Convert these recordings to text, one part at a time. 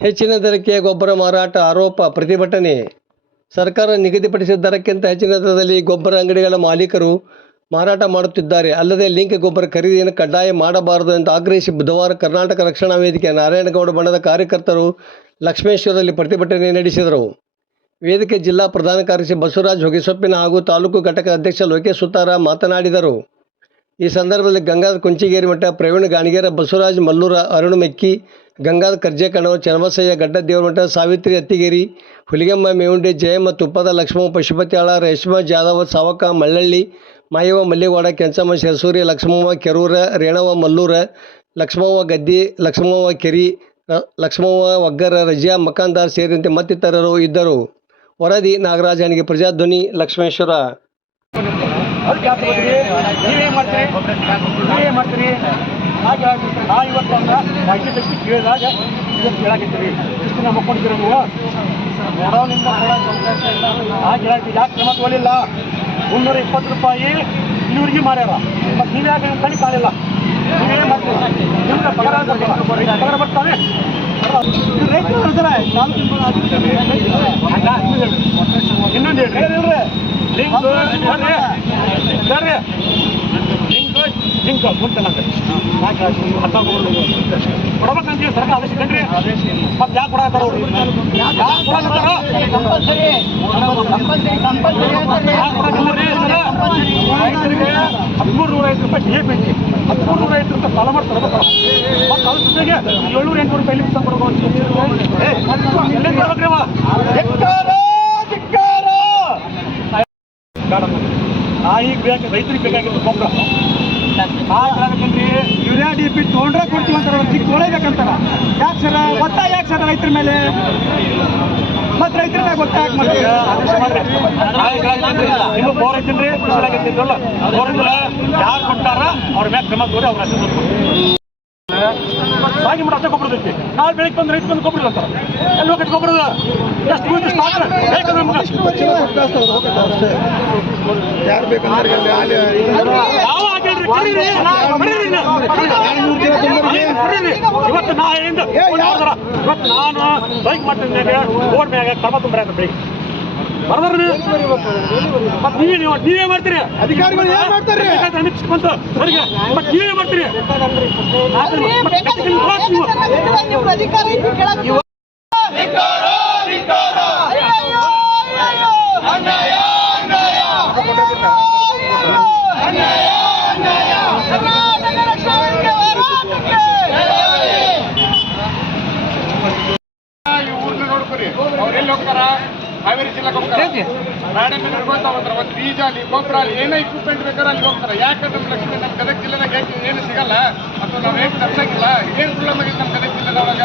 ಹೆಚ್ಚಿನ ದರಕ್ಕೆ ಗೊಬ್ಬರ ಮಾರಾಟ ಆರೋಪ ಪ್ರತಿಭಟನೆ. ಸರ್ಕಾರ ನಿಗದಿಪಡಿಸಿದ ದರಕ್ಕಿಂತ ಹೆಚ್ಚಿನ ದರದಲ್ಲಿ ಗೊಬ್ಬರ ಅಂಗಡಿಗಳ ಮಾಲೀಕರು ಮಾರಾಟ ಮಾಡುತ್ತಿದ್ದಾರೆ. ಅಲ್ಲದೆ ಲಿಂಕ್ ಗೊಬ್ಬರ ಖರೀದಿಯನ್ನು ಕಡ್ಡಾಯ ಮಾಡಬಾರದು ಎಂದು ಆಗ್ರಹಿಸಿ ಬುಧವಾರ ಕರ್ನಾಟಕ ರಕ್ಷಣಾ ವೇದಿಕೆ ನಾರಾಯಣಗೌಡ ಬಣದ ಕಾರ್ಯಕರ್ತರು ಲಕ್ಷ್ಮೇಶ್ವರದಲ್ಲಿ ಪ್ರತಿಭಟನೆ ನಡೆಸಿದರು. ವೇದಿಕೆ ಜಿಲ್ಲಾ ಪ್ರಧಾನ ಕಾರ್ಯದರ್ಶಿ ಬಸವರಾಜ ಹೊಗೆಸೊಪ್ಪಿನ ಹಾಗೂ ತಾಲೂಕು ಘಟಕ ಅಧ್ಯಕ್ಷ ಲೋಕೇಶ್ ಸುತಾರ ಮಾತನಾಡಿದರು. ಈ ಸಂದರ್ಭದಲ್ಲಿ ಗಂಗಾಧರ ಕುಂಚಿಗೇರಿ ಮಠ, ಪ್ರವೀಣ್ ಗಾಣಿಗೇರ, ಬಸವರಾಜ ಮಲ್ಲೂರ, ಅರುಣ್ ಮೆಕ್ಕಿ, ಗಂಗಾಧರ ಕರ್ಜೆಕಣ್ಣವರ್, ಚನ್ನಬಸಯ್ಯ ಗಡ್ಡದೇವರಮಠ, ಸಾವಿತ್ರಿ ಅತ್ತಿಗೇರಿ, ಹುಲಿಗೆಮ್ಮ ಮೇವುಂಡಿ, ಜಯಮ್ಮ ತುಪ್ಪದ, ಲಕ್ಷ್ಮವ್ವ ಪಶುಪತಿ ಆಳ, ರೇಷ್ಮಾ ಜಾಧವ, ಸಾವಕ ಮಳ್ಳಳ್ಳಿ, ಮಾಯವ್ವ ಮಲ್ಲಿವಾಡ, ಕೆಂಚಮ್ಮ ಶಿರಸೂರಿ, ಲಕ್ಷ್ಮವ್ವ ಕೆರೂರ, ರೇಣವ್ವ ಮಲ್ಲೂರ, ಲಕ್ಷ್ಮವ್ವ ಗದ್ದಿ, ಲಕ್ಷ್ಮವ್ವ ಕೆರಿ, ಲಕ್ಷ್ಮವ್ವ ಒಗ್ಗರ, ರಜಿಯಾ ಮಕಾಂದಾರ್ ಸೇರಿದಂತೆ ಮತ್ತಿತರರು ಇದ್ದರು. ವರದಿ ನಾಗರಾಜ ಹಣಿಗೆ, ಪ್ರಜಾಧ್ವನಿ, ಲಕ್ಷ್ಮೇಶ್ವರ. ಇವತ್ತು ಕೇಳಿದಾಗ ಕೇಳಾಕತ್ತೀರಿ ಇಷ್ಟು ನಾವು ಮಕ್ಕೊಂಡಿದ್ದೀರ ನೀವು ನೋಡೋನಿಂದ ಯಾಕೆ ಕ್ರಮ ತಗೊಳ್ಳಿಲ್ಲ. 320 ರೂಪಾಯಿ ಇಲ್ಲಿವರೆಗೆ ಮಾಡ್ಯಾರ. ಮತ್ತು ನೀವ್ಯಾಕೆ ಕಣಿ ಕಾಲಿಲ್ಲ, ನೀವೇನು ಮಾಡ್ತೀವಿ? ನಿಮ್ಗೆ ಪಗಾರ ಬರ್ತಾವೆ. ಇನ್ನೊಂದು ಹೇಳ್ರಿ, ಲಿಂಕ್ ಮುಂದೆ ಕೊಡ್ಬೇಕಂತೀವಿ ಸರ್ಕಾರ ಆದೇಶಿಕನ್ರಿ. ಮತ್ತೆ ಯಾಕೆ ಕೊಡತ್ತಾರ ಅವ್ರು? ಯಾಕೆ ಕೊಡತ್ತಾರ? 1350 ರೂಪಾಯಿ DAP ಐತಿ, 1350 ರೂಪಾಯಿ ಸಾಲ ಮಾಡಿ ತರಬೇಕಲ್ಲ. ಮತ್ತು ಅದ್ರ ಜೊತೆಗೆ 700-800 ರೂಪಾಯಿ ಇಲ್ಲಿ ತಂದು ಈಗ ರೈತರಿಗೆ ಬೇಕಾಗಿತ್ತು ಗೊಬ್ಬರ. ಯೂರಿಯಾ DAP ತೊಗೊಂಡ್ರೆ ಕೊಡ್ತೀವಿ ಅಂತಾರೆ, ಈಗ ತೊಗೊಳ್ಳೇಬೇಕಂತಾರ. ಯಾಕೆ ಸರ ಒತ್ತಾಯ? ಯಾಕೆ ಸರ್ ರೈತರ ಮೇಲೆ? ಮತ್ತು ರೈತರ ಮ್ಯಾಗ ಒತ್ತಾಯ ಯಾಕೆ ಮಾಡ್ತೀವಿ? ನಿಮ್ಮ ಬೋರ್ ಐತಿನ್ರಿ, ಕೃಷಿ ಆಗತ್ತಿದ್ವಲ್ಲ, ಬೋರಿಂದ ಯಾರು ಕೊಟ್ಟಾರ ಅವ್ರ ಮ್ಯಾಗ ಕ್ರಮ ತೋರಿ ಅವ್ರ ಸಾಗಿ ಮಾಡಿ ಅಷ್ಟೇ ಗೊಬ್ಬರ ಐತಿ. ನಾಳೆ ಬೆಳಿಗ್ಗೆ ಬಂದು ರೈತ ಬಂದು ಗೊಬ್ಬರ ಅಂತಾರೆ. ಎಲ್ಲಿ ಹೋಗತ್ತೆ ಗೊಬ್ಬರದ? ಎಷ್ಟು ಮುಂದೆ ಸ್ಟಾಕ್ ಬೇಕಾದ್ರೆ ಇವತ್ತು ನಾನು ಬೈಕ್ ಮಾಡ್ತಿದ್ದೆ ಬೋರ್ಡ್ ಮ್ಯಾಗ ಕ್ರಮ ತುಂಬ್ರ ಬೆಳಿಗ್ಗೆ ಬರ್ಬಾರ್ದು. ಮತ್ತೆ ನೀವೇ ಮಾಡ್ತೀರಿ, ಅಧಿಕಾರಿಗಳು ಏನ್ ಮಾಡ್ತಾರೆ ಬಂತು ಅವರಿಗೆ. ಮತ್ತೆ ನೀವೇ ಮಾಡ್ತೀರಿ. ಅವ್ರೆಲ್ಲಿ ಹೋಗ್ತಾರ? ಹಾವೇರಿ ಜಿಲ್ಲೆಗೆ ಹೋಗ್ತಾರೆ. ರಾಣೆಬೆನ್ನೂರಿಗೆ ಹೋಗ್ತಾರೆ. ಒಂದು ಬೀಜ ಅಲ್ಲಿ, ಗೊಬ್ಬರ ಅಲ್ಲಿ, ಏನೋ ಇಕ್ವಿಪ್ಮೆಂಟ್ ಬೇಕಾದ್ರೆ ಅಲ್ಲಿ ಹೋಗ್ತಾರೆ. ಯಾಕಂದ್ರೆ ನಮ್ಮ ಗದಗ ಜಿಲ್ಲೆದಾಗ ಏನು ಸಿಗಲ್ಲ ಅಥವಾ ನಾವು ಏನು ತರ್ಸಂಗಿಲ್ಲ. ಏನು ಪ್ರಾಬ್ಲಮ್ ಆಗಿದೆ ನಮ್ಮ ಗದಗ ಜಿಲ್ಲೆದೊಳಗ?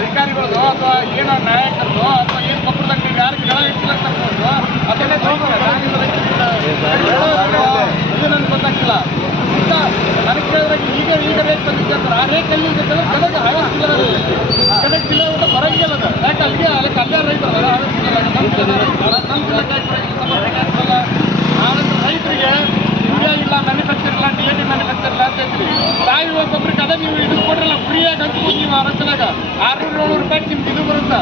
ಅಧಿಕಾರಿಗಳದು ಅಥವಾ ಏನೋ ನಾಯಕರದು ಅಥವಾ ಏನು ಗೊಬ್ಬರದಾಗ ನೀವು ಯಾರಿಗೆ ಗಳ ಇಟ್ಟಿಲ್ಲ ಅಂತ ತರ್ಬೋದು ಅದನ್ನೇ ತಗೋತಾರೆ. ಇದು ನನಗೆ ಗೊತ್ತಾಗ್ತಿಲ್ಲ. ಇಂಥ ನನಗೆ ಕೇಳಿದ್ರೆ ಈಗ ರೇಟ್ ಬಂದಿದ್ದೆ ಅಂತಾರೆ. ಆ ರೇಟ್ ಎಲ್ಲಿ ಇದೆ? ಗದಗ ಹಾವೇರಿ ಜಿಲ್ಲೆ, ಗದಗ ಜಿಲ್ಲೆ ಊಟ ಬರಂಗಿಲ್ಲ ಅದು. ಯಾಕೆ ಅಲ್ಲಿಗೆ ಅಲ್ಲೇ ರೈತರು ರೈತರಿಗೆ ಯೂರಿಯಾ ಇಲ್ಲ, ಮ್ಯಾನುಫ್ಯಾಕ್ಚರ್ ಇಲ್ಲ, DAP ಮ್ಯಾನುಫ್ಯಾಕ್ಚರ್ ಇಲ್ಲ ಅಂತ ಹೇಳ್ತೀವಿ. ಸಾವಯವ ಗೊಬ್ಬರಕ್ಕೆ ಅದೇ ನೀವು ಇದು ಕೊಡ್ರಲ್ಲ, ಫ್ರೀಯಾಗಿ ಹಂಚ್ಬೋದು. ನೀವು ಆ ರಚನೆಗೆ 600-700 ರೂಪಾಯಿ ನಿಮ್ಗೆ ಇದು ಬರುತ್ತೆ.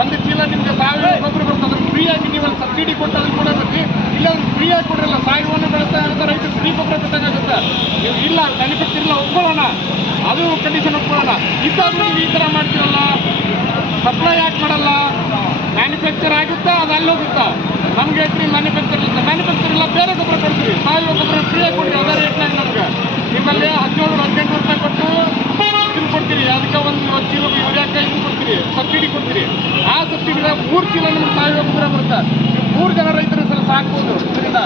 ಒಂದು ಚೀಲ ನಿಮಗೆ ಸಾವಯವ ಗೊಬ್ಬರ ಬರುತ್ತೆ. ಅದನ್ನು ಫ್ರೀಯಾಗಿ ನೀವು ಒಂದು ಸಬ್ಸಿಡಿ ಕೊಟ್ಟು ಅದನ್ನು ಕೊಡಬೇಕು. ಇಲ್ಲ ಅದನ್ನು ಫ್ರೀಯಾಗಿ ಕೊಡ್ರಲ್ಲ, ಸಾವಯವನ್ನ ಬೆಳೆಸ್ತಾ ಇರುತ್ತೆ, ರೈತರು ಫ್ರೀ ಗೊಬ್ಬರ ಕೊಟ್ಟಾಗುತ್ತೆ. ನೀವು ಇಲ್ಲ ಮ್ಯಾನುಫ್ಯಾಕ್ಚರ್ ಇಲ್ಲ ಒಪ್ಕೊಳ್ಳೋಣ, ಅದು ಕಂಡೀಷನ್ ಒಪ್ಕೊಳ್ಳೋಣ. ಇದ್ದಾದ್ರೂ ನೀವು ಈ ಥರ ಮಾಡ್ತೀರಲ್ಲ, ಸಪ್ಲೈ ಯಾಕೆ ಮಾಡಲ್ಲ? ಮ್ಯಾನುಫ್ಯಾಕ್ಚರ್ ಆಗುತ್ತಾ, ಅದು ಅಲ್ಲಿ ಹೋಗುತ್ತಾ? ನಮ್ಗೆ ಹೇಳ್ತೀವಿ ಮ್ಯಾನುಫ್ಯಾಕ್ಚರ್ ಇಲ್ಲ, ಬೇರೆ ಗೊಬ್ಬರ ಕೊಡ್ತೀವಿ. ಸಾವಯವ ಗೊಬ್ಬರ ಫ್ರೀಯಾಗಿ ಕೊಡ್ತೀವಿ ಅದೇ ರೇಟ್ನಾಗ. ನಮ್ಗೆ ನಿಮ್ಮಲ್ಲಿ 1700-1800 ರೂಪಾಯಿ ಕೊಟ್ಟು ಇದನ್ನು ಕೊಡ್ತೀರಿ. ಅದಕ್ಕೆ ಒಂದು ಚೀಲ ಯೂರಿಯಾಕ್ಕೆ ಇದು ಕೊಡ್ತೀರಿ, ಸಬ್ಸಿಡಿ ಕೊಡ್ತೀರಿ. ಆ ಸಬ್ಸಿಡಿದಾಗ 3 ಚೀಲ ನಿಮ್ಗೆ ಸಾವಯವ ಗೊಬ್ಬರ ಬರುತ್ತೆ. 3 ಜನ ರೈತರು ಸಲ ಸಾಕ್ಬೋದು. ಇದರಿಂದ